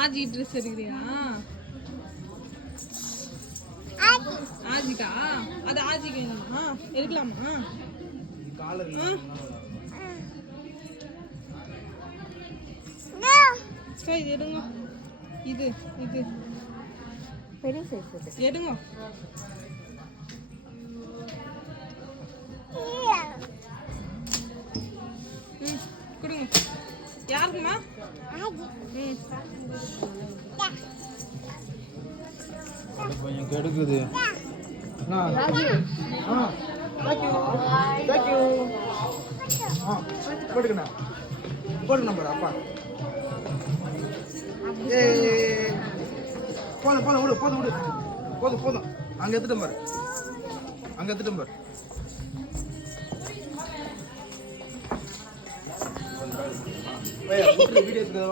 ஆஜி dress எடுக்கிறியா? ஆஜிக்கா? அது ஆஜிக்கு வேணுமா? எடுக்கலாமா? இது எடுங்க. இது இது பெரிய சைஸ் எடுங்க. கொடுங்க. யாருக்குமா? கொஞ்சம் கெடுக்குது. போட்டுக்கண்ணா போட்டுக்கணும் பாரு அப்பா. போதும் போதும் விடு போதும் விடு போதும் போதும். அங்கே எடுத்துட்டோம் பாரு, அங்கே எடுத்துட்டோம் பாரு. வீடியோஸ்க்கு